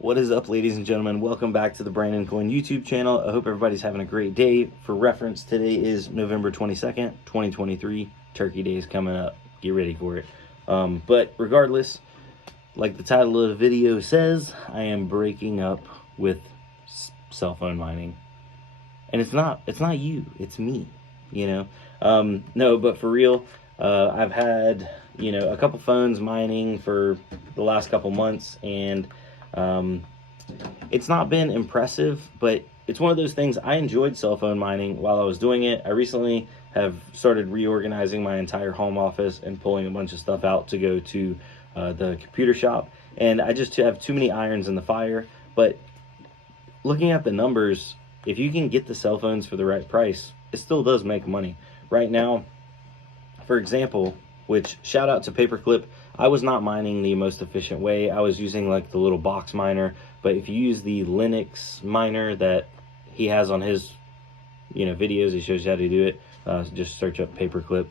What is up, ladies and gentlemen? Welcome back to the Brandon Coin YouTube channel. I hope everybody's having a great day. For reference, today is November 22nd, 2023. Turkey Day is coming up. Get ready for it. But regardless, like the title of the video says, I am breaking up with cell phone mining. And it's not you, it's me, you know? No, but for real, I've had, a couple phones mining for the last couple months, and it's not been impressive, but it's one of those things. I enjoyed cell phone mining while I was doing it. I recently have started reorganizing my entire home office and pulling a bunch of stuff out to go to the computer shop, and I just have too many irons in the fire. But looking at the numbers, if you can get the cell phones for the right price, it still does make money. Right now, for example, which shout out to Paperclip, I was not mining the most efficient way. I was using like the little box miner, but if you use the Linux miner that he has on his videos, he shows you how to do it. Just search up Paperclip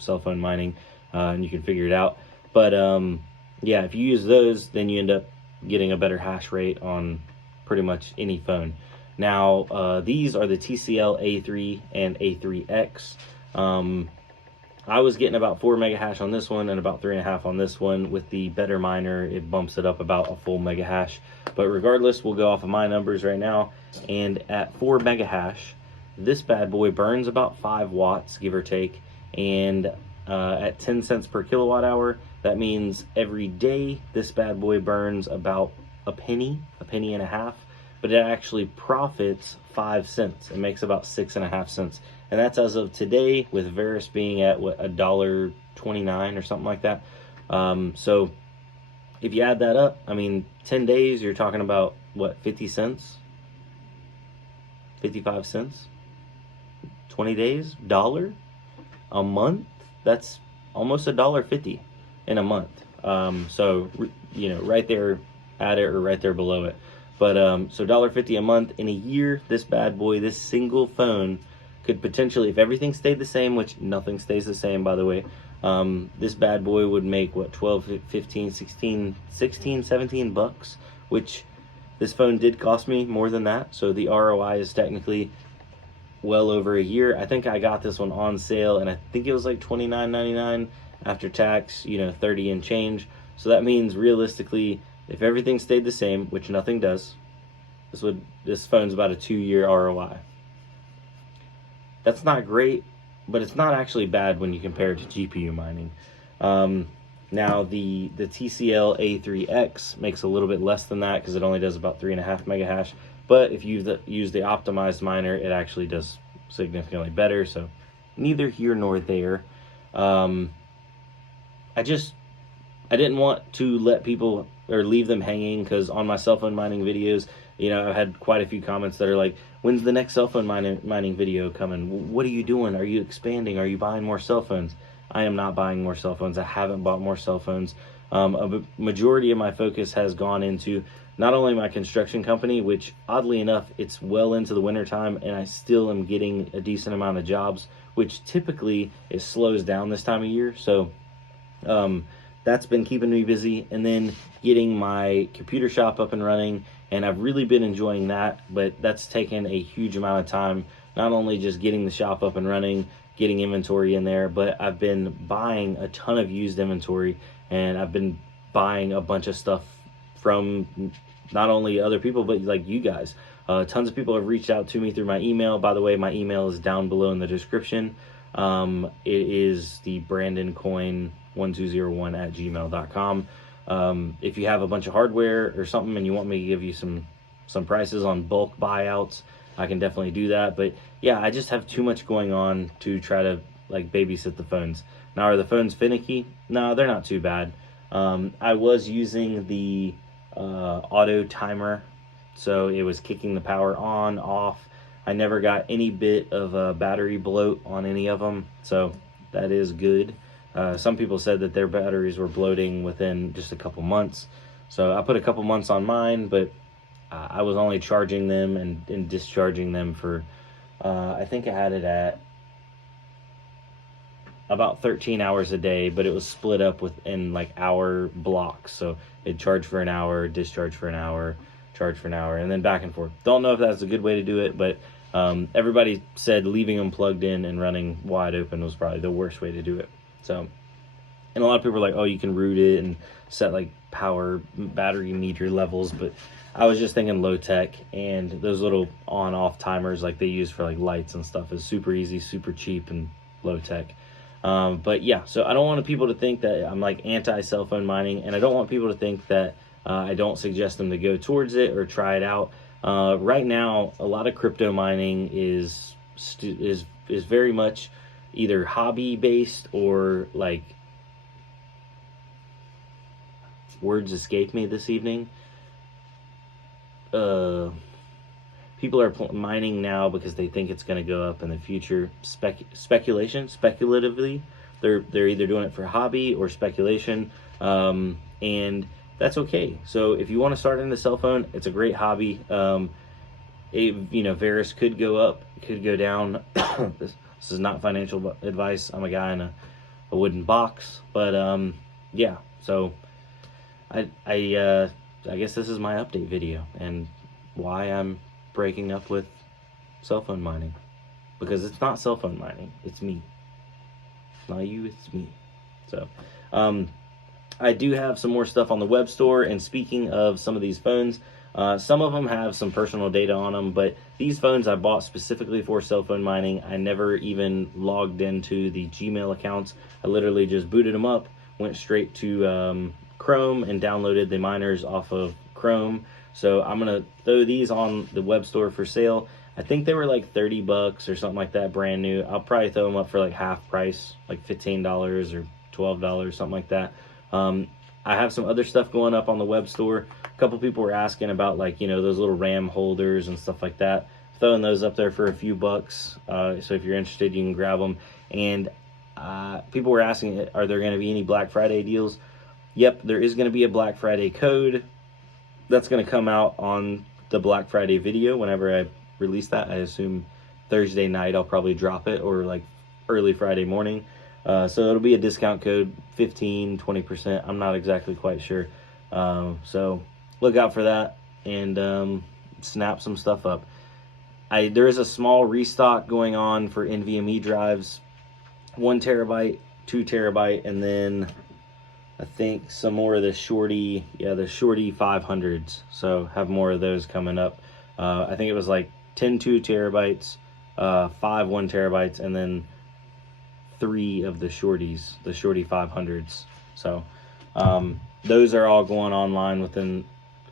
cell phone mining, and you can figure it out. But yeah, if you use those, then you end up getting a better hash rate on pretty much any phone. Now, these are the TCL A3 and A3X. I was getting about 4 mega hash on this one and about 3.5 on this one. With the better miner, it bumps it up about a full mega hash. But regardless, we'll go off of my numbers right now. And at 4 mega hash, this bad boy burns about 5 watts, give or take. And at 10 cents per kilowatt hour, that means every day this bad boy burns about a penny and a half. But it actually profits 5 cents. It makes about 6.5 cents. And that's as of today, with Verus being at what, $1.29 or something like that. So if you add that up, I mean, 10 days, you're talking about what, 50 cents? 55 cents? 20 days, dollar a month? That's almost $1.50 in a month. So, right there at it or right there below it. But so $1.50 a month in a year, this bad boy, this single phone could potentially, if everything stayed the same, which nothing stays the same, by the way, this bad boy would make what, 12, 15, 16, 17 bucks, which this phone did cost me more than that. So the ROI is technically well over a year. I think I got this one on sale, and I think it was like $29.99 after tax, 30 and change. So that means realistically, if everything stayed the same, which nothing does, this phone's about a 2-year ROI. That's not great, but it's not actually bad when you compare it to GPU mining. Now the TCL A3X makes a little bit less than that because it only does about 3.5 mega hash. But if you use the optimized miner, it actually does significantly better. So neither here nor there. I didn't want to let people or leave them hanging, because on my cell phone mining videos, I've had quite a few comments that are like, when's the next cell phone mining video coming? What are you doing? Are you expanding? Are you buying more cell phones? I am not buying more cell phones. I haven't bought more cell phones. A majority of my focus has gone into not only my construction company, which oddly enough, it's well into the winter time and I still am getting a decent amount of jobs, which typically it slows down this time of year. So that's been keeping me busy, and then getting my computer shop up and running, and I've really been enjoying that, but that's taken a huge amount of time, not only just getting the shop up and running, getting inventory in there, but I've been buying a ton of used inventory, and I've been buying a bunch of stuff from not only other people, but like you guys. Tons of people have reached out to me through my email. By the way, my email is down below in the description. It is the BrandonCoin1201@gmail.com. If you have a bunch of hardware or something and you want me to give you some prices on bulk buyouts, I can definitely do that. But yeah, I just have too much going on to try to like babysit the phones. Now, are the phones finicky? No, they're not too bad. I was using the auto timer, so it was kicking the power on, off. I never got any bit of battery bloat on any of them, so that is good. Some people said that their batteries were bloating within just a couple months. So I put a couple months on mine, but I was only charging them and discharging them for, I think I had it at about 13 hours a day, but it was split up within like hour blocks. So it'd charge for an hour, discharge for an hour, charge for an hour, and then back and forth. Don't know if that's a good way to do it, but everybody said leaving them plugged in and running wide open was probably the worst way to do it. So, and a lot of people are like, oh, you can root it and set like power battery meter levels, but I was just thinking low tech, and those little on off timers like they use for like lights and stuff is super easy, super cheap, and low tech. But yeah, so I don't want people to think that I'm like anti cell phone mining, and I don't want people to think that I don't suggest them to go towards it or try it out. Right now, a lot of crypto mining is very much either hobby based or like, words escape me this evening. People are mining now because they think it's going to go up in the future. Speculatively, they're either doing it for hobby or speculation, and that's okay. So if you want to start in the cell phone, it's a great hobby. Varus could go up, could go down. This is not financial advice. I'm a guy in a wooden box, but yeah. So I guess this is my update video and why I'm breaking up with cell phone mining, because it's not cell phone mining, it's me. It's not you, it's me. So I do have some more stuff on the web store, and speaking of some of these phones, some of them have some personal data on them, but these phones I bought specifically for cell phone mining. I never even logged into the Gmail accounts. I literally just booted them up, went straight to Chrome and downloaded the miners off of Chrome. So I'm gonna throw these on the web store for sale. I think they were like $30 or something like that, brand new. I'll probably throw them up for like half price, like $15 or $12, something like that. I have some other stuff going up on the web store. A couple people were asking about like, those little RAM holders and stuff like that. Throwing those up there for a few bucks. So if you're interested, you can grab them. And people were asking, are there going to be any Black Friday deals? Yep, there is going to be a Black Friday code that's going to come out on the Black Friday video whenever I release that. I assume Thursday night I'll probably drop it, or like early Friday morning. So it'll be a discount code, 15-20%. I'm not exactly quite sure. So look out for that, and snap some stuff up. There is a small restock going on for NVMe drives, 1 terabyte, 2 terabyte, and then I think some more of the Shorty 500s. So have more of those coming up. I think it was like 10 2 terabytes, 5 1 terabytes, and then 3 of the Shorties, the Shorty 500s. So those are all going online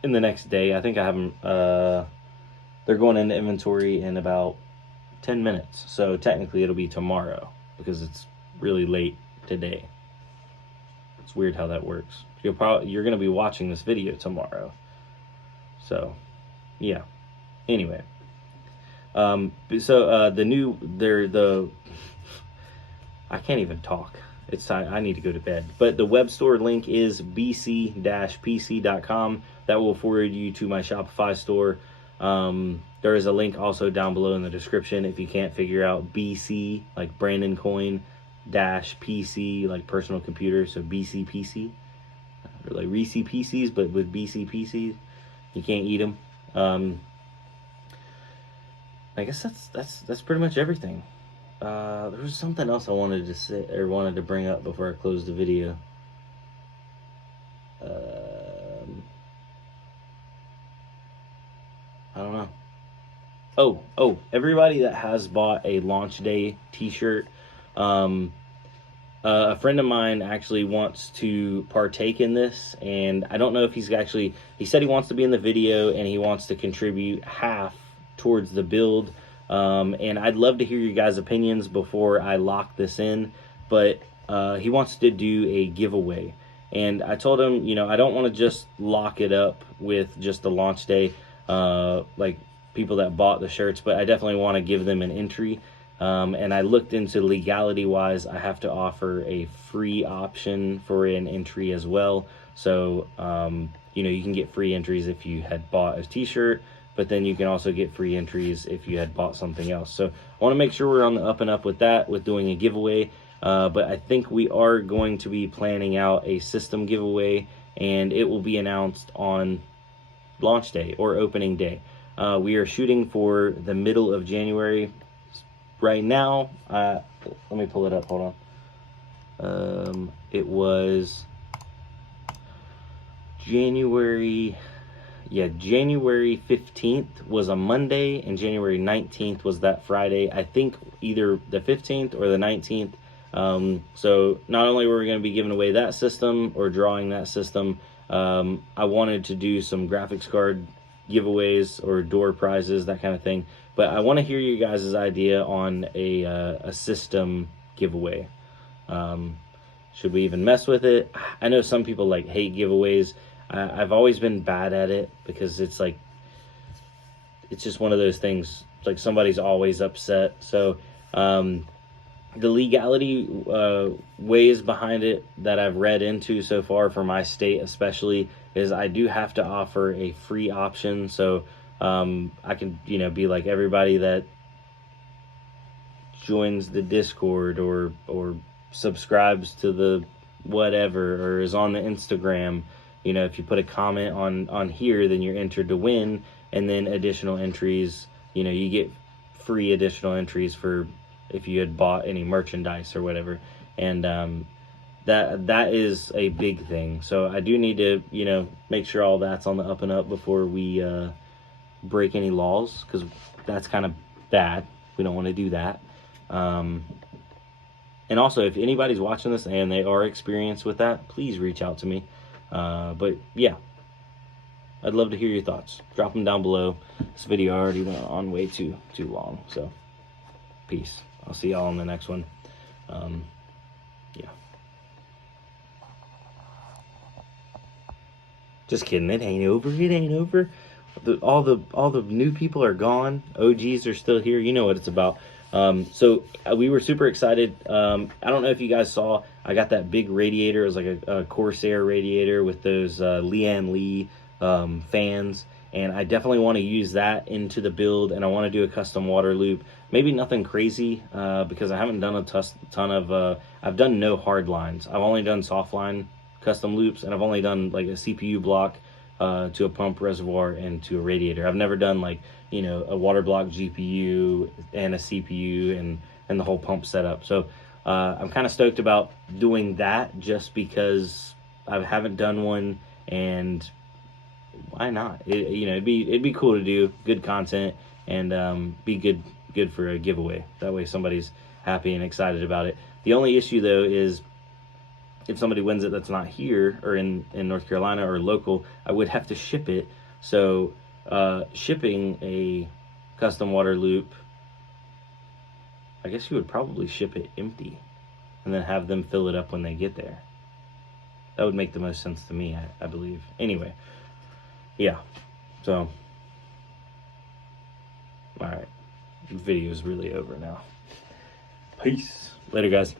in the next day. I think I have them. They're going into inventory in about 10 minutes. So technically it'll be tomorrow because it's really late today. It's weird how that works. You're going to be watching this video tomorrow. So, yeah. Anyway. I can't even talk. It's time. I need to go to bed. But the web store link is bc-pc.com. That will forward you to my Shopify store. There is a link also down below in the description if you can't figure out BC, like Brandon Coin, -PC, like personal computer, so BCPC, or like Reese PCs, but with BCPCs, you can't eat them. I guess that's pretty much everything. There was something else I wanted to say or wanted to bring up before I close the video. I don't know. Oh, everybody that has bought a launch day t-shirt, a friend of mine actually wants to partake in this, and I don't know if he said he wants to be in the video and he wants to contribute half towards the build. And I'd love to hear you guys' opinions before I lock this in, but he wants to do a giveaway. And I told him, I don't want to just lock it up with just the launch day, like people that bought the shirts, but I definitely want to give them an entry. And I looked into legality-wise, I have to offer a free option for an entry as well. So, you can get free entries if you had bought a t-shirt, but then you can also get free entries if you had bought something else. So I want to make sure we're on the up and up with that, with doing a giveaway. But I think we are going to be planning out a system giveaway, and it will be announced on launch day or opening day. We are shooting for the middle of January right now. Let me pull it up, hold on. It was January 15th was a Monday, and January 19th was that Friday. I think either the 15th or the 19th. So not only were we going to be giving away that system or drawing that system, I wanted to do some graphics card giveaways or door prizes, that kind of thing. But I want to hear you guys' idea on a system giveaway. Should we even mess with it? I know some people like hate giveaways. I've always been bad at it because it's like, it's just one of those things, like somebody's always upset. So the legality ways behind it that I've read into so far for my state especially is I do have to offer a free option. So I can, be like everybody that joins the Discord or subscribes to the whatever or is on the Instagram. If you put a comment on here, then you're entered to win, and then additional entries, you get free additional entries for if you had bought any merchandise or whatever. And that is a big thing. So I do need to, make sure all that's on the up and up before we break any laws, because that's kind of bad. We don't want to do that. And also, if anybody's watching this and they are experienced with that, please reach out to me. But yeah, I'd love to hear your thoughts. Drop them down below. This video already went on way too long. So peace. I'll see y'all on the next one. Yeah. Just kidding. It ain't over. It ain't over. All the new people are gone. OGs are still here. You know what it's about. So we were super excited. I don't know if you guys saw, I got that big radiator. It was like a Corsair radiator with those Lian Li fans, and I definitely want to use that into the build, and I want to do a custom water loop. Maybe nothing crazy because I haven't done a ton of, I've done no hard lines. I've only done soft line custom loops, and I've only done like a CPU block to a pump reservoir and to a radiator. I've never done like, a water block GPU and a CPU and the whole pump setup. So I'm kind of stoked about doing that just because I haven't done one, and why not? It'd be cool to do good content and be good for a giveaway. That way somebody's happy and excited about it. The only issue though is if somebody wins it that's not here or in North Carolina or local, I would have to ship it. So shipping a custom water loop, I guess you would probably ship it empty and then have them fill it up when they get there. That would make the most sense to me, I believe. Anyway, yeah. So, all right. The video is really over now. Peace. Later, guys.